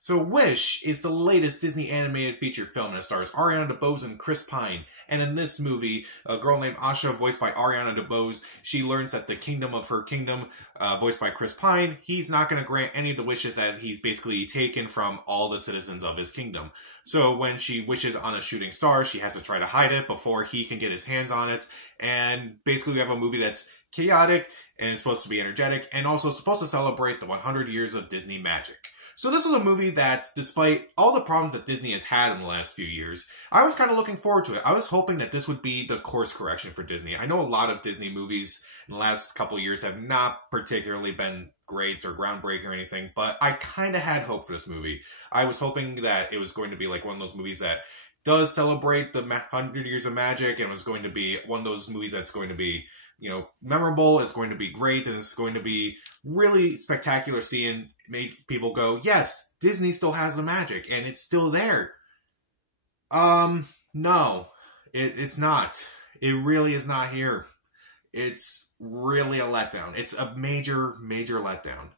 So Wish is the latest Disney animated feature film and it stars Ariana DeBose and Chris Pine. And in this movie, a girl named Asha, voiced by Ariana DeBose, she learns that the kingdom of her kingdom, voiced by Chris Pine, he's not going to grant any of the wishes that he's basically taken from all the citizens of his kingdom. So when she wishes on a shooting star, she has to try to hide it before he can get his hands on it. And basically we have a movie that's chaotic and it's supposed to be energetic and also supposed to celebrate the 100 years of Disney magic. So this was a movie that, despite all the problems that Disney has had in the last few years, I was kind of looking forward to it. I was hoping that this would be the course correction for Disney. I know a lot of Disney movies in the last couple of years have not particularly been great or groundbreaking or anything, but I kind of had hope for this movie. I was hoping that it was going to be like one of those movies that does celebrate the 100 years of magic and was going to be one of those movies that's going to be, you know, memorable, it's going to be great, and it's going to be really spectacular seeing make people go, yes, Disney still has the magic, and it's still there. No, it's not. It really is not here. It's really a letdown. It's a major, major letdown.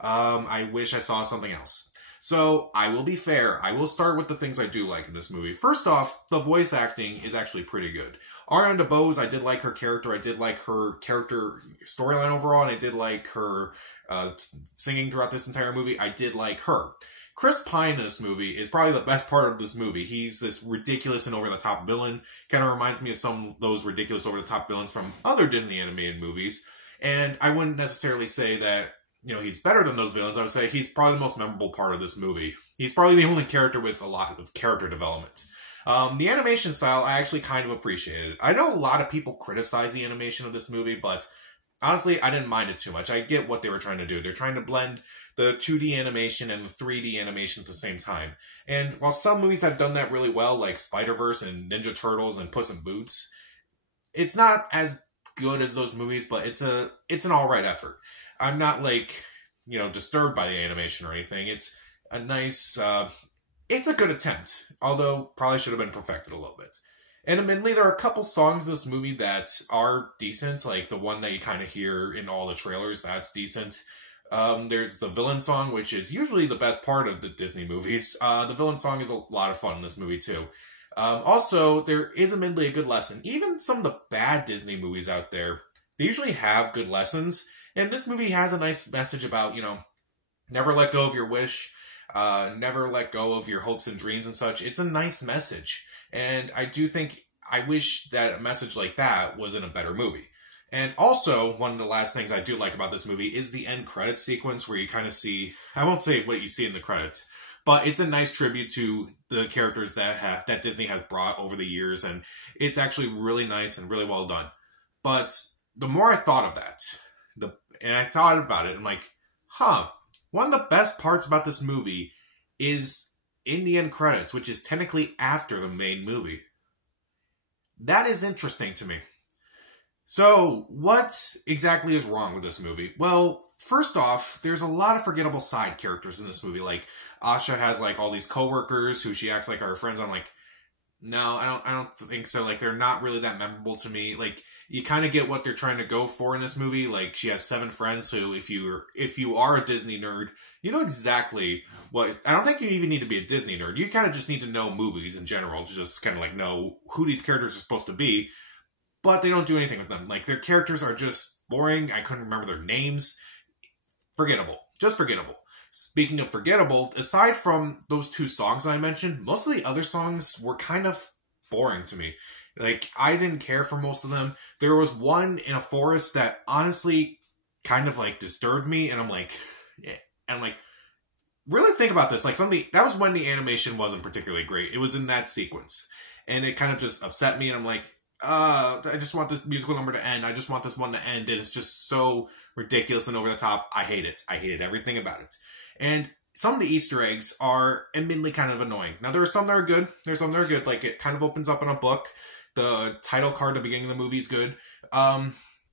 I wish I saw something else. So, I will be fair. I will start with the things I do like in this movie. First off, the voice acting is actually pretty good. Ariana DeBose, I did like her character. I did like her character storyline overall, and I did like her singing throughout this entire movie. I did like her. Chris Pine in this movie is probably the best part of this movie. He's this ridiculous and over-the-top villain. Kind of reminds me of some of those ridiculous over-the-top villains from other Disney animated movies. And I wouldn't necessarily say that, you know, he's better than those villains. I would say he's probably the most memorable part of this movie. He's probably the only character with a lot of character development. The animation style, I actually kind of appreciated. I know a lot of people criticize the animation of this movie, but honestly, I didn't mind it too much. I get what they were trying to do. They're trying to blend the 2D animation and the 3D animation at the same time. And while some movies have done that really well, like Spider-Verse and Ninja Turtles and Puss in Boots, it's not as good as those movies, but it's an alright effort. I'm not, like, you know, disturbed by the animation or anything. It's a nice, it's a good attempt, although probably should have been perfected a little bit. And admittedly, there are a couple songs in this movie that are decent, like the one that you kind of hear in all the trailers, that's decent. There's the villain song, which is usually the best part of the Disney movies. The villain song is a lot of fun in this movie, too. Also, there is admittedly a good lesson. Even some of the bad Disney movies out there, they usually have good lessons. And this movie has a nice message about, you know, never let go of your wish, never let go of your hopes and dreams and such. It's a nice message. And I do think, I wish that a message like that was in a better movie. And also, one of the last things I do like about this movie is the end credits sequence where you kind of see, I won't say what you see in the credits, but it's a nice tribute to the characters that Disney has brought over the years. And it's actually really nice and really well done. But the more I thought of that, and I thought about it, I'm like, one of the best parts about this movie is in the end credits, which is technically after the main movie. That is interesting to me. So, what exactly is wrong with this movie? Well, first off, there's a lot of forgettable side characters in this movie. Like, Asha has, like, all these coworkers who she acts like are her friends. I'm like, no, I don't think so. Like, they're not really that memorable to me. Like, you kind of get what they're trying to go for in this movie. Like, she has 7 friends who, if you are a Disney nerd, you know exactly what... I don't think you even need to be a Disney nerd. You kind of just need to know movies in general to just kind of, like, know who these characters are supposed to be. But they don't do anything with them. Like, their characters are just boring. I couldn't remember their names. Forgettable. Just forgettable. Speaking of forgettable, aside from those 2 songs I mentioned, most of the other songs were kind of boring to me. Like, I didn't care for most of them. There was one in a forest that honestly kind of, like, disturbed me, and I'm like, yeah. And I'm like, really think about this. Like, that was when the animation wasn't particularly great. It was in that sequence. And it kind of just upset me, and I'm like, I just want this musical number to end. I just want this one to end. And it's just so ridiculous and over the top. I hate it. I hated everything about it. And some of the Easter eggs are admittedly kind of annoying. Now, there are some that are good. There's some that are good. Like, it kind of opens up in a book. The title card at the beginning of the movie is good.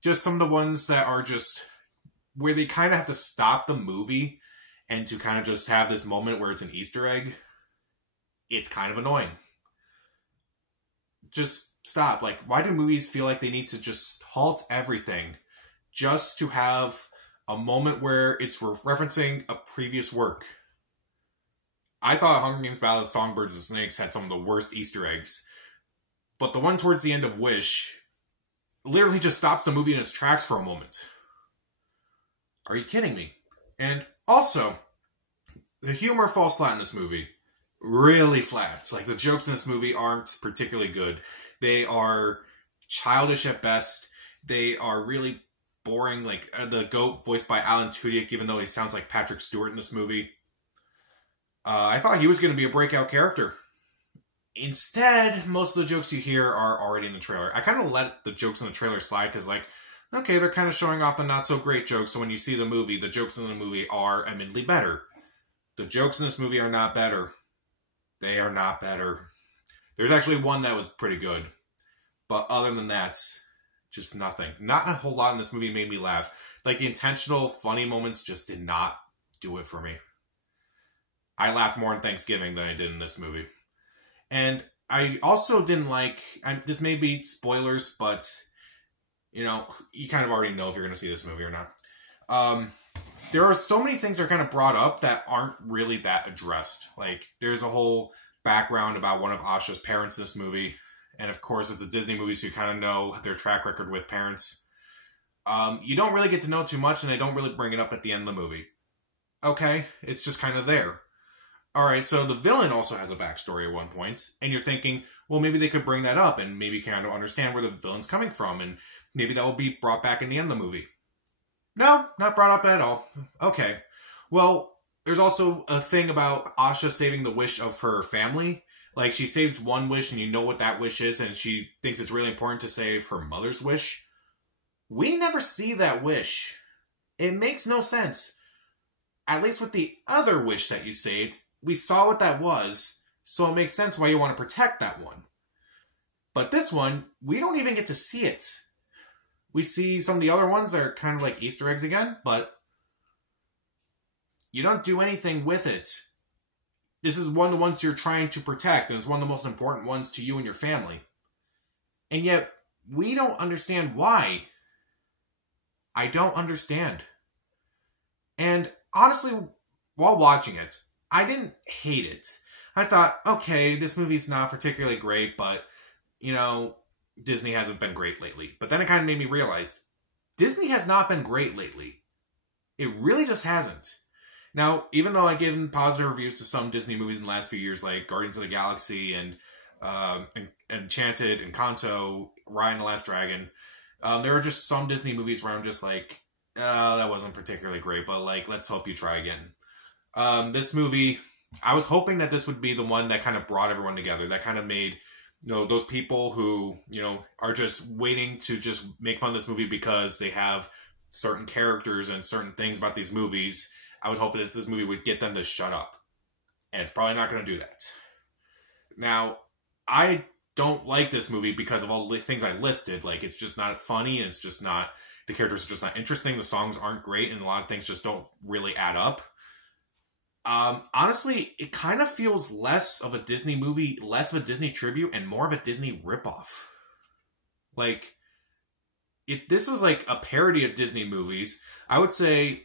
Just some of the ones that are just where they kind of have to stop the movie and to kind of just have this moment where it's an Easter egg. It's kind of annoying. Just stop. Like, why do movies feel like they need to just halt everything just to have a moment where it's referencing a previous work? I thought Hunger Games Battle of the Songbirds and Snakes had some of the worst Easter eggs. But the one towards the end of Wish literally just stops the movie in its tracks for a moment. Are you kidding me? And also, the humor falls flat in this movie. Really flat. It's like the jokes in this movie aren't particularly good. They are childish at best. They are really boring. Like the goat voiced by Alan Tudyk, even though he sounds like Patrick Stewart in this movie. I thought he was going to be a breakout character. Instead, most of the jokes you hear are already in the trailer. I kind of let the jokes in the trailer slide because, like, okay, they're kind of showing off the not-so-great jokes, so when you see the movie, the jokes in the movie are admittedly better. The jokes in this movie are not better. They are not better. There's actually one that was pretty good. But other than that, just nothing. Not a whole lot in this movie made me laugh. Like, the intentional funny moments just did not do it for me. I laughed more in Thanksgiving than I did in this movie. And I also didn't like... this may be spoilers, but... you know, you kind of already know if you're going to see this movie or not. There are so many things that are kind of brought up that aren't really that addressed. Like, there's a whole background about one of Asha's parents in this movie. And of course, it's a Disney movie, so you kind of know their track record with parents. You don't really get to know too much, and they don't really bring it up at the end of the movie. Okay, it's just kind of there. Alright, so the villain also has a backstory at one point, and you're thinking, well, maybe they could bring that up, and maybe kind of understand where the villain's coming from, and maybe that will be brought back in the end of the movie. No, not brought up at all. Okay. Well, there's also a thing about Asha saving the wish of her family. Like, she saves one wish, and you know what that wish is, and she thinks it's really important to save her mother's wish. We never see that wish. It makes no sense. At least with the other wish that you saved, we saw what that was, so it makes sense why you want to protect that one. But this one, we don't even get to see it. We see some of the other ones that are kind of like Easter eggs again, but you don't do anything with it. This is one of the ones you're trying to protect, and it's one of the most important ones to you and your family. And yet, we don't understand why. I don't understand. And honestly, while watching it, I didn't hate it. I thought, okay, this movie's not particularly great, but, you know, Disney hasn't been great lately. But then it kind of made me realize, Disney has not been great lately. It really just hasn't. Now, even though I've given positive reviews to some Disney movies in the last few years, like Guardians of the Galaxy and Enchanted, Encanto, Raya and the Last Dragon, there are just some Disney movies where I'm just like, that wasn't particularly great, but like, let's hope you try again. This movie, I was hoping that this would be the one that kind of brought everyone together, that kind of made, you know, those people who, you know, are just waiting to just make fun of this movie because they have certain characters and certain things about these movies. I would hope that this movie would get them to shut up. And it's probably not going to do that. Now, I don't like this movie because of all the things I listed. Like, it's just not funny, and it's just not, the characters are just not interesting, the songs aren't great, and a lot of things just don't really add up. Honestly, it kind of feels less of a Disney movie, less of a Disney tribute, and more of a Disney ripoff. Like, if this was like a parody of Disney movies, I would say,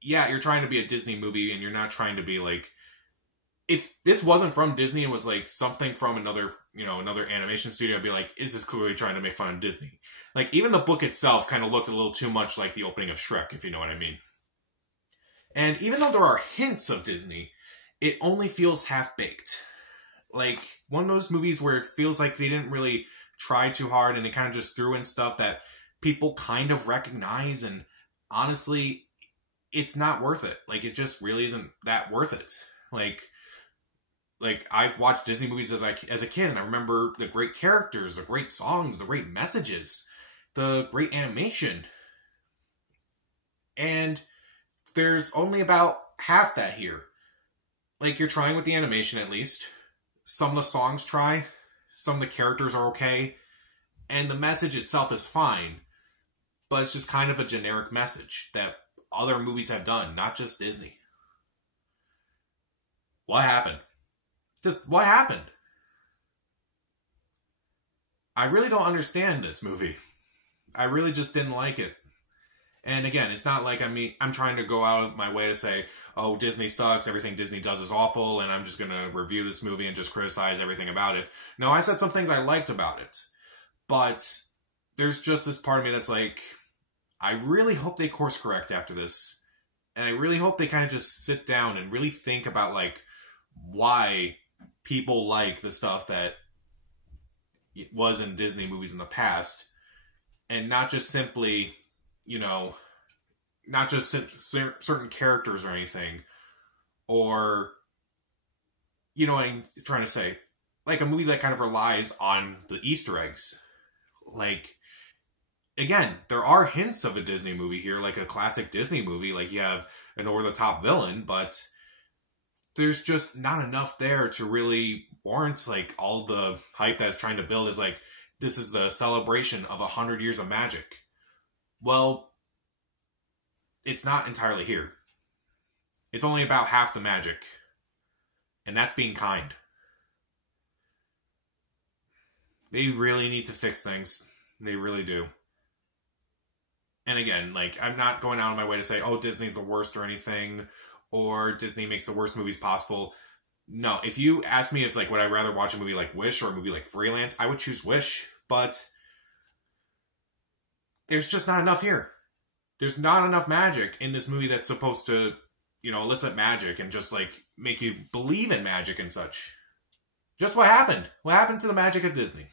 yeah, you're trying to be a Disney movie, and you're not trying to be like, if this wasn't from Disney and was like something from another, you know, another animation studio, I'd be like, is this clearly trying to make fun of Disney? Like, even the book itself kind of looked a little too much like the opening of Shrek, if you know what I mean. And even though there are hints of Disney, it only feels half-baked. Like, one of those movies where it feels like they didn't really try too hard, and they kind of just threw in stuff that people kind of recognize, and honestly, it's not worth it. Like, it just really isn't that worth it. Like I've watched Disney movies as a kid, and I remember the great characters, the great songs, the great messages, the great animation. And there's only about half that here. Like, you're trying with the animation, at least. Some of the songs try. Some of the characters are okay. And the message itself is fine. But it's just kind of a generic message that other movies have done, not just Disney. What happened? Just, what happened? I really don't understand this movie. I really just didn't like it. And again, it's not like I'm trying to go out of my way to say, oh, Disney sucks, everything Disney does is awful, and I'm just going to review this movie and just criticize everything about it. No, I said some things I liked about it. But there's just this part of me that's like, I really hope they course correct after this. And I really hope they kind of just sit down and really think about, like, why people like the stuff that was in Disney movies in the past. And not just simply, you know, not just certain characters or anything. Or, you know what I'm trying to say? Like a movie that kind of relies on the Easter eggs. Like, again, there are hints of a Disney movie here, like a classic Disney movie. Like, you have an over-the-top villain, but there's just not enough there to really warrant, like, all the hype that's trying to build is, like, this is the celebration of 100 years of magic. Well, it's not entirely here. It's only about half the magic. And that's being kind. They really need to fix things. They really do. And again, like, I'm not going out of my way to say, oh, Disney's the worst or anything, or Disney makes the worst movies possible. No, if you ask me if, like, would I rather watch a movie like Wish or a movie like Freelance, I would choose Wish, but there's just not enough here. There's not enough magic in this movie that's supposed to, you know, elicit magic and just, like, make you believe in magic and such. Just what happened? What happened to the magic of Disney?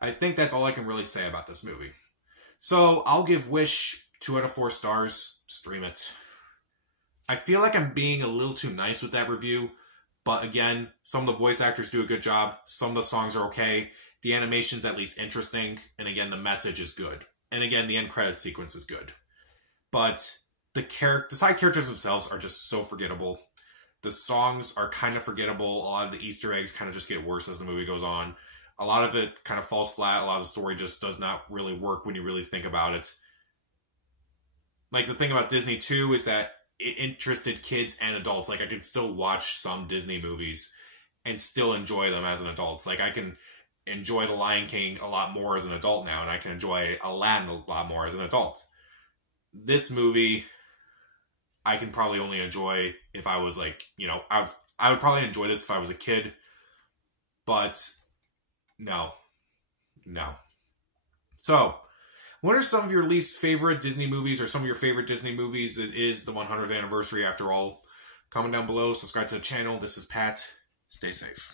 I think that's all I can really say about this movie. So, I'll give Wish 2 out of 4 stars. Stream it. I feel like I'm being a little too nice with that review. But again, some of the voice actors do a good job. Some of the songs are okay. The animation's at least interesting. And again, the message is good. And again, the end credits sequence is good. But the side characters themselves are just so forgettable. The songs are kind of forgettable. A lot of the Easter eggs kind of just get worse as the movie goes on. A lot of it kind of falls flat. A lot of the story just does not really work when you really think about it. Like, the thing about Disney, too, is that it interested kids and adults. Like, I can still watch some Disney movies and still enjoy them as an adult. Like, I can enjoy The Lion King a lot more as an adult now, and I can enjoy Aladdin a lot more as an adult. This movie, I can probably only enjoy if I was, like, you know, I would probably enjoy this if I was a kid, but no. So, what are some of your least favorite Disney movies, or some of your favorite Disney movies? It is the 100th anniversary after all. Comment down below, subscribe to the channel. This is Pat. Stay safe.